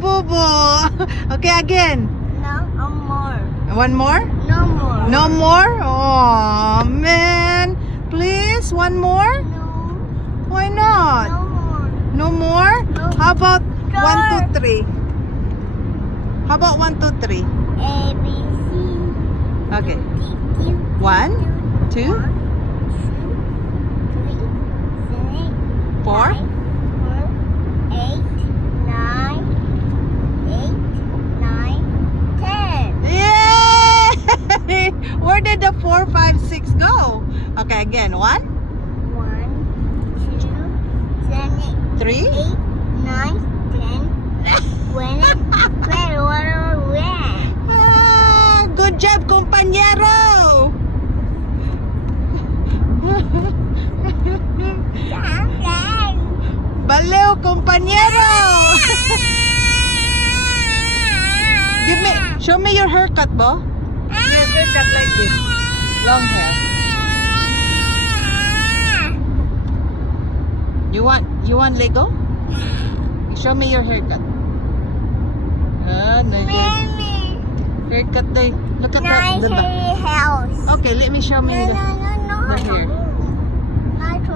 Boo Boo. Okay, again. No, more. One more? No more. No more? Oh, man. Please, one more? No. Why not? No more. No more? No. How about Sure. 1, 2, 3? How about 1, 2, 3? A, B, C. Okay. D, Q, 1, 2, 4. 10. Yay! Where did the 4, 5, 6 go? Okay, again. 1, 1, 2, 7, 3. 8, 9, 10, 20, 21. Ah, good job, compañero! Baliw, compañero! Show me your haircut, Bo. Your haircut like this. Long hair. You want Lego? Show me your haircut. No, haircut day. Look at that. House. Okay, let me show me the hair.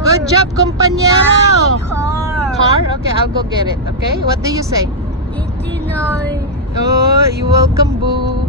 Good job, compañero. Car? Okay, I'll go get it. Okay, what do you say? Oh, you're welcome, Boo.